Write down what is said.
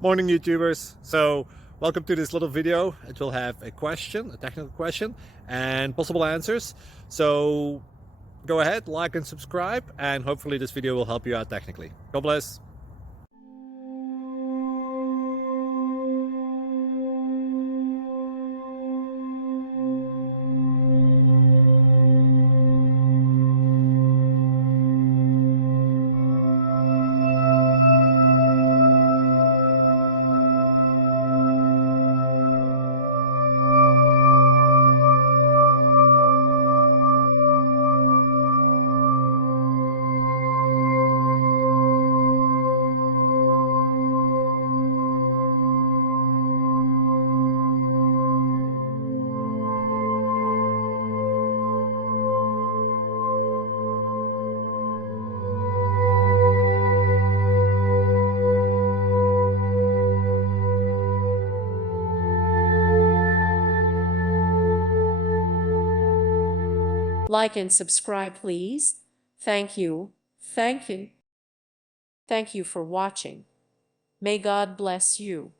Morning YouTubers. So welcome to this little video. It will have a question, a technical question, and possible answers. So go ahead, like and subscribe, and hopefully this video will help you out technically. God bless. Like and subscribe, please. Thank you. Thank you. Thank you for watching. May God bless you.